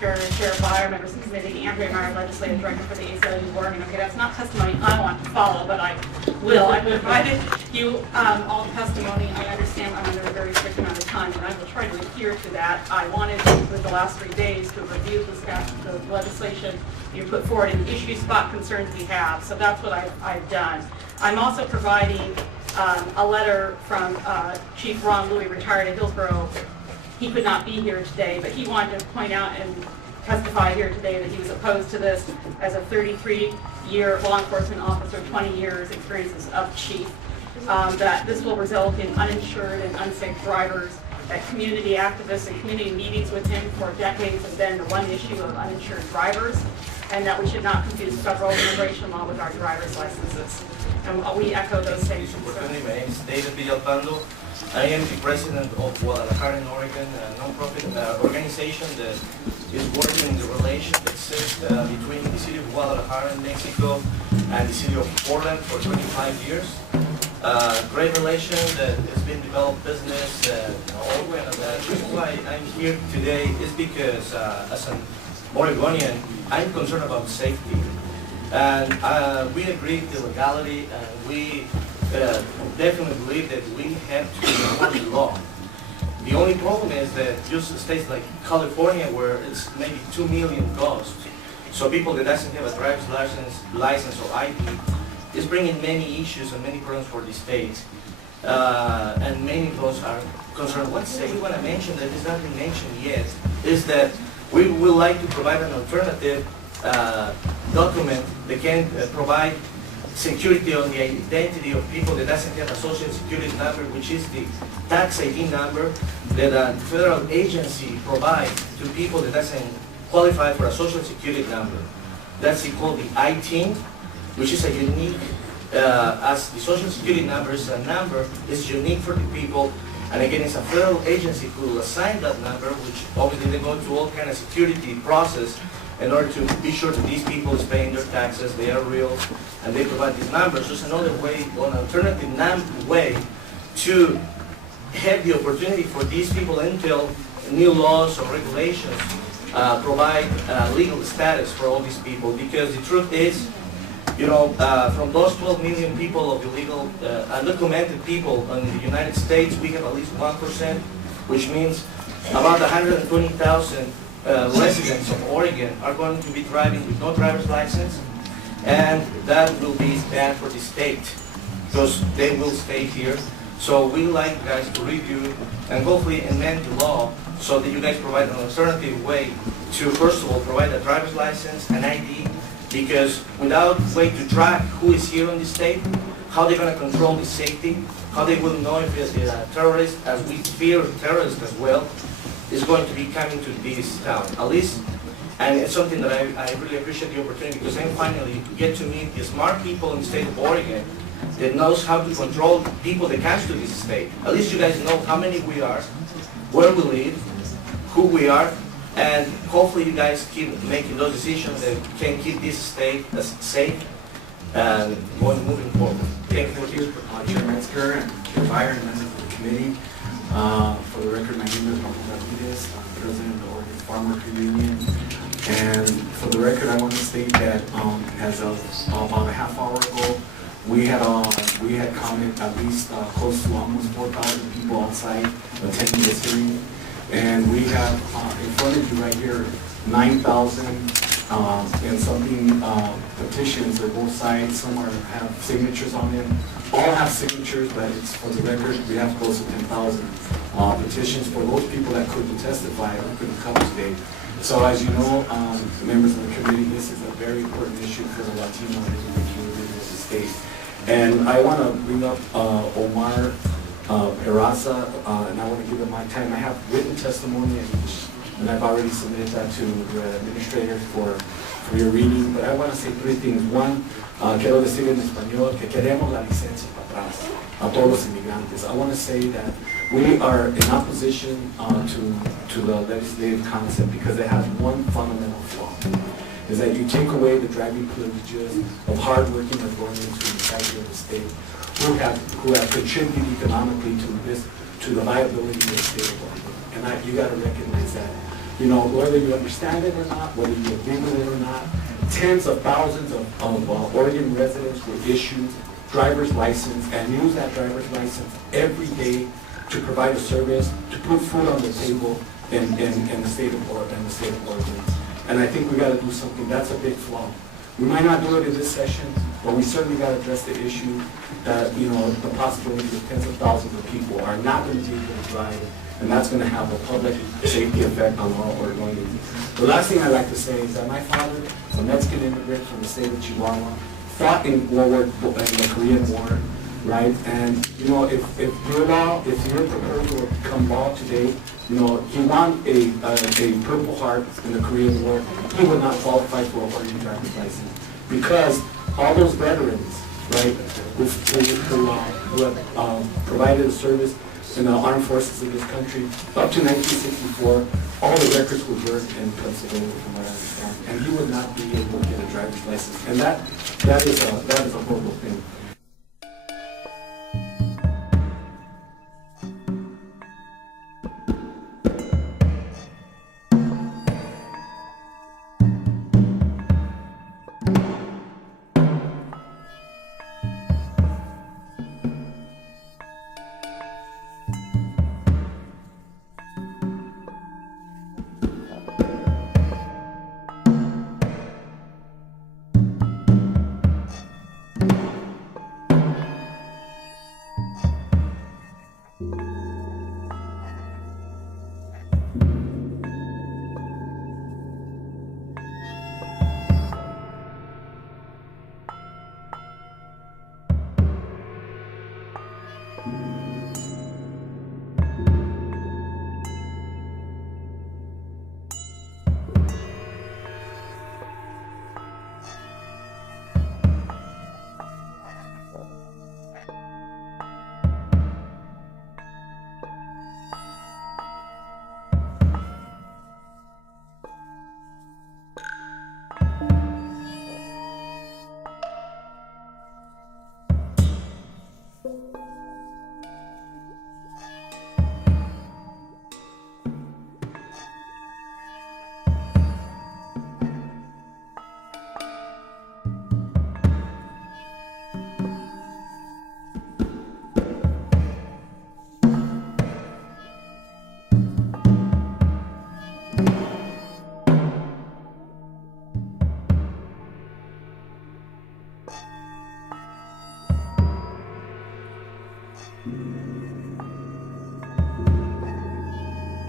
Metzger, Chair of Fire, members of the committee, Andrea Meyer, Legislative Director for the ACLU of Oregon. Okay, that's not testimony I want to follow, but I will. I provided you all the testimony. I understand I'm under a very strict amount of time, and I will try to adhere to that. I wanted, with the last 3 days, to review the legislation you put forward and issue spot concerns we have. So that's what I've done. I'm also providing a letter from Chief Ron Louie, retired at Hillsborough. He could not be here today, but he wanted to point out and testify here today that he was opposed to this as a 33-year law enforcement officer, 20 years experience of chief, that this will result in uninsured and unsafe drivers, that community activists and community meetings with him for decades have been the one issue of uninsured drivers, and that we should not confuse federal immigration law with our driver's licenses. And we echo those same concerns. My name is David Villalpando. I am the president of Guadalajara in Oregon, a non-profit organization that is working in the relation that exists between the city of Guadalajara in Mexico and the city of Portland for 25 years. Great relation that has been developed business all the way. The reason why I'm here today is because as an Oregonian, I'm concerned about safety. And we agree with the legality, and we definitely believe that we have to enforce the law. The only problem is that just states like California, where it's maybe 2 million ghosts, so people that doesn't have a driver's license or ID, is bringing many issues and many problems for the state. And many of those are concerned. One thing we want to mention that has not been mentioned yet is that we would like to provide an alternative document that can provide security on the identity of people that doesn't have a social security number, which is the tax ID number that a federal agency provides to people that doesn't qualify for a social security number. That's called the ITIN, which is a unique, as the social security number is a number, is unique for the people. And again, it's a federal agency who will assign that number, which obviously they go through all kind of security process in order to be sure that these people is paying their taxes, they are real, and they provide these numbers. So it's another way, an alternative way to have the opportunity for these people until new laws or regulations provide legal status for all these people. Because the truth is, you know, from those 12 million people of illegal, undocumented people in the United States, we have at least 1%, which means about 120,000 residents of Oregon are going to be driving with no driver's license, and that will be bad for the state because they will stay here. So we like you guys to review and hopefully amend the law so that you guys provide an alternative way to, first of all, provide a driver's license, an ID, because without a way to track who is here in the state, how they're going to control the safety, how they will know if it's a terrorist, as we fear terrorists as well, is going to be coming to this town, at least. And it's something that I really appreciate the opportunity, because I finally get to meet the smart people in the state of Oregon that knows how to control people that come to this state. At least you guys know how many we are, where we live, who we are, and hopefully you guys keep making those decisions that can keep this state as safe and moving forward. Thank you. Thank you, Chair Metzger and Chair Fire and members of the committee. For the record, my name is Ramon Ramirez. I'm president of the Oregon Farmers Union. And for the record, I want to state that as of about a half hour ago, we had counted at least close to almost 4,000 people outside attending this hearing. And we have in front of you right here 9,000 and something petitions on both sides. Some have signatures on them. All have signatures, but it's for the record, we have close to 10,000 petitions for those people that couldn't testify or couldn't come today. So as you know, members of the committee, this is a very important issue for the Latino and Hispanic community in the state. And I want to bring up Omar Peraza, and I want to give him my time. I have written testimony, and I've already submitted that to the administrator for your reading. But I want to say three things. One, quiero decir en español que queremos la licencia para atrás a todos los inmigrantes. I want to say that we are in opposition to the legislative concept because it has one fundamental flaw, is that you take away the driving privileges of hardworking Oregonians who reside here in the state, who have contributed economically to the viability of the state of Oregon. And you got to recognize that. You know, whether you understand it or not, whether you agree with it or not, tens of thousands of Oregon residents were issued driver's license and use that driver's license every day to provide a service, to put food on the table in the state of Oregon. And I think we got to do something. That's a big flaw. We might not do it in this session, but we certainly got to address the issue that, you know, the possibility that tens of thousands of people are not going to be able to drive, and that's going to have a public safety effect on all Oregonians. The last thing I'd like to say is that my father, a Mexican immigrant from the state of Chihuahua, fought in the Korean War, right? And, you know, if your proposal would become law today, you know, he won a Purple Heart in the Korean War, he would not qualify for a Oregon driver's license because all those veterans, right, who have provided a service in the armed forces of this country up to 1964, all the records were burned in Pennsylvania, from what I understand, and he would not be able to get a driver's license, and that is a horrible thing.